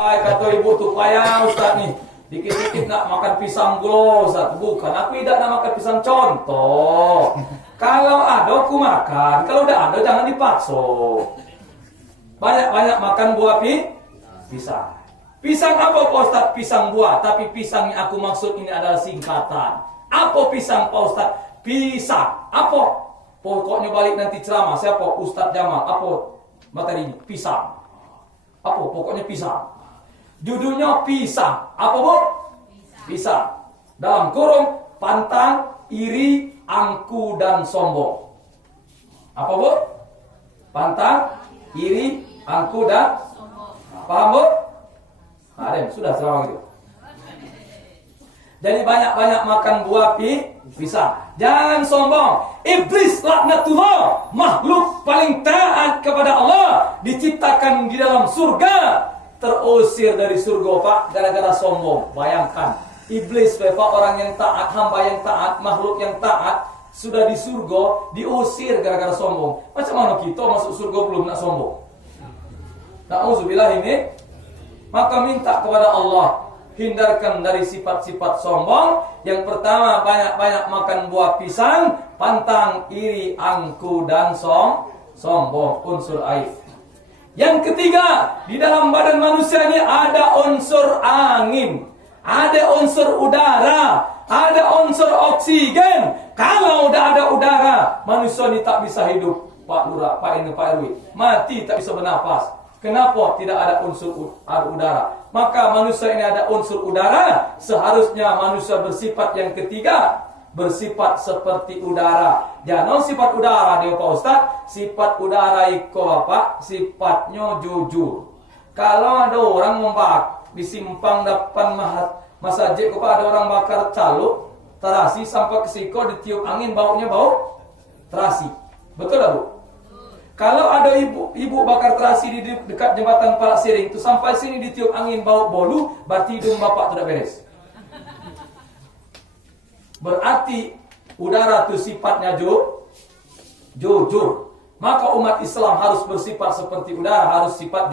Kata ibu tuh payah Ustaz nih. Dikit-dikit nak makan pisang gulo Ustaz. Bukan, aku tidak nak makan pisang contoh. Kalau ada aku makan, kalau udah ada jangan dipaksa. Banyak-banyak makan buah pisang. Pisang apa Pak Ustaz? Pisang buah, tapi pisang yang aku maksud ini adalah singkatan. Apa pisang Pak Ustaz? Pisang. Apa? Pokoknya balik nanti ceramah. Siapa? Ustaz Jamal. Apa materi ini? Pisang. Apa? Pokoknya pisang. Judulnya pisang. Apa Bu? Pisang. Dalam kurung pantang, iri, angku dan sombong. Apa Bu? Pantang, iri, angku dan sombong. Paham Bu? Ada sudah ceramah gitu. Jadi banyak-banyak makan buah pisang. Jangan sombong. Iblis laknatullah, makhluk paling taat kepada Allah, diciptakan di dalam surga, terusir dari surga Pak gara-gara sombong. Bayangkan, iblis Pak, orang yang taat, hamba yang taat, makhluk yang taat, sudah di surga diusir gara-gara sombong. Macam mana kita masuk surga belum nak sombong? Na'udzubillah ini. Maka minta kepada Allah, hindarkan dari sifat-sifat sombong. Yang pertama, banyak-banyak makan buah pisang, pantang, iri, angku dan sombong, unsur aib. Yang ketiga, di dalam badan manusia ini ada unsur angin, ada unsur udara, ada unsur oksigen. Kalau udah ada udara, manusia ini tak bisa hidup. Pak Lurah, Pak ini, Pak RW, mati tak bisa bernafas. Kenapa tidak ada unsur udara? Maka manusia ini ada unsur udara. Seharusnya manusia bersifat yang ketiga, bersifat seperti udara. Jangan sifat udara dia Pak Ustaz. Sifat udara itu apa? Sifatnya jujur. Kalau ada orang membakar di simpang depan masjid, ada orang bakar calo terasi sampai ke siko, ditiup angin, baunya bau terasi. Betul tak Bu? Kalau ada ibu bakar terasi di dekat jembatan Palak Siring, itu sampai sini ditiup angin bau bolu, berarti hidung bapak tidak beres. Berarti udara itu sifatnya jujur. Maka umat Islam harus bersifat seperti udara, harus sifat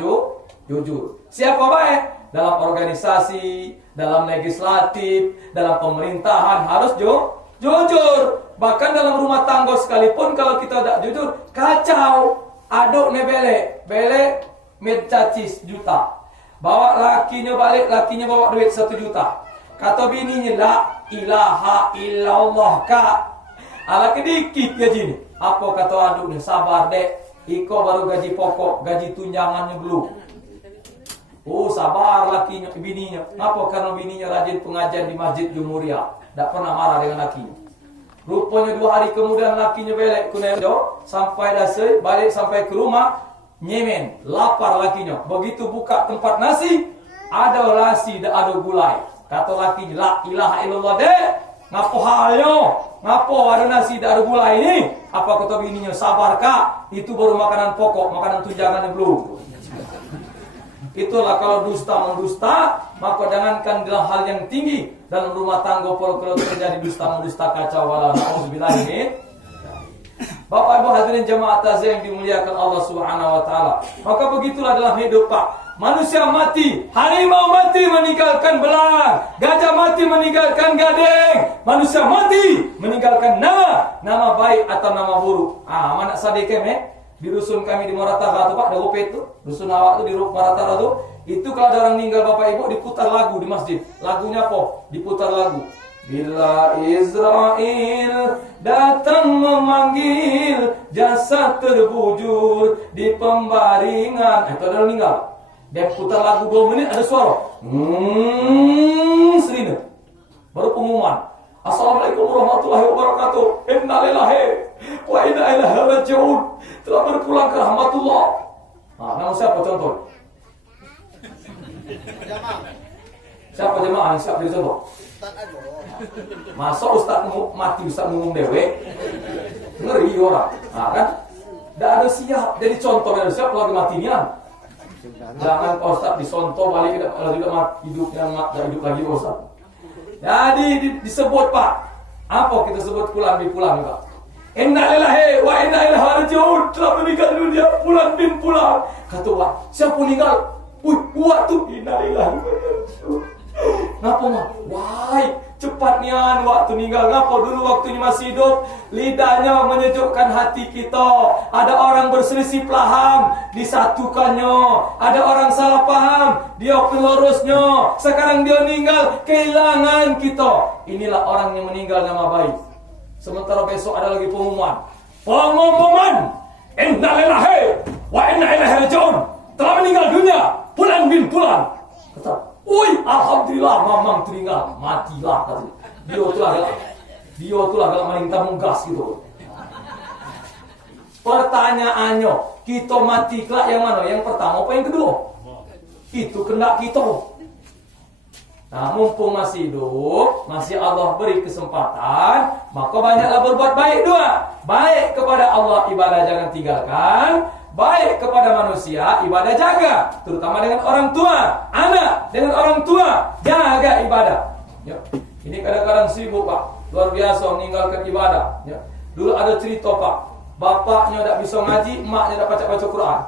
jujur. Siapa baik? Dalam organisasi, dalam legislatif, dalam pemerintahan harus jujur. Bahkan dalam rumah tangga sekalipun kalau kita tidak jujur, kacau. Aduk ne bele mencacis juta. Bawa lakinya balik, lakinya bawa duit 1 juta. Kata bininya, la ilaha illallah kak. Ala kedikit gaji ni. Apa kata aduk ni? Sabar dek. Iko baru gaji pokok, gaji tunjangannya belum. Oh sabar lakinya, bininya. Apa? Karena bininya rajin pengajian di Masjid Jumuria. Tak pernah marah dengan lakinya. Rupanya 2 hari kemudian lakinya belek kunejo sampai dasar balik sampai ke rumah nyemen lapar lakinya. Begitu buka tempat nasi ada nasi dan ada gulai. Kata lakinya, la ilaha illallah dek. Ngapo halyo? Ngapo ada nasi dan ada gulai ini? Apa kata bininya? Sabar kak, itu baru makanan pokok, makanan tunjangannya belum. Itulah kalau dusta mendusta, maka jangankan dalam hal yang tinggi, dalam rumah tangga kalau terjadi dusta mendusta kacau wala na'udzubillah ini. Bapak Ibu hadirin jemaah takziah yang dimuliakan Allah Subhanahu wa taala. Maka begitulah dalam hidup Pak. Manusia mati, harimau mati meninggalkan belang, gajah mati meninggalkan gading, manusia mati meninggalkan nama baik atau nama buruk. Mana sadekem di dusun kami di Moratara tuh Pak, ada itu, dusun awak tuh di Moratara tuh, itu kalau ada orang meninggal Bapak Ibu diputar lagu di masjid. Lagunya apa? Diputar lagu. Bila Israel datang memanggil, jasad terbujur di pembaringan. Itu ada orang meninggal. Dia putar lagu 2 menit ada suara. Serina. Baru pengumuman. Assalamualaikum warahmatullahi wabarakatuh. Inna lillahi wa inna ilaihi raji'un. Telah berpulang ke rahmatullah. Nama siapa contoh? Siapa jemaah? Siapa jadi contoh? Masa Ustaz mati Ustaz ngomong dewe? Ngeri orang. Kan? Tidak ada siap. Jadi contoh dari siapa lagi matinya? Jangan Ustaz disontoh balik kalau tidak mati hidupnya hidup lagi Ustaz. Jadi disebut Pak. Apa kita sebut pulang Pak? Inna lillahi wa inna ilaihi raji'un. Telah meninggal dunia, pulang. Kata Pak, siapa meninggal? waktu innalillahi. Ngapa mah? Wah, cepat nian waktu ninggal. Ngapa dulu waktunya masih hidup? Lidahnya menyejukkan hati kita. Ada orang berselisih paham, disatukannya. Ada orang salah paham, dia pelurusnya. Sekarang dia meninggal, kehilangan kita. Inilah orang yang meninggal nama baik. Sementara besok ada lagi pengumuman. Inna lillahi wa inna ilaihi raji'un. Telah meninggal dunia Fulan bin Fulan. Kata, alhamdulillah, mamang teringat, matilah katanya. Dia itulah galak maling tabung gas gitu. Pertanyaannya, kita mati kelak yang mana? Yang pertama apa yang kedua? Itu kendak kita. Nah, mumpung masih hidup, masih Allah beri kesempatan, maka banyaklah berbuat baik dua. Baik kepada Allah, ibadah jangan tinggalkan. Baik kepada manusia, ibadah jaga. Terutama dengan orang tua. Anak dengan orang tua, jaga ibadah. Ya. Ini kadang-kadang sibuk, Pak. Luar biasa meninggalkan ibadah. Ya. Dulu ada cerita, Pak. Bapaknya tak bisa ngaji, emaknya tak baca-baca Quran.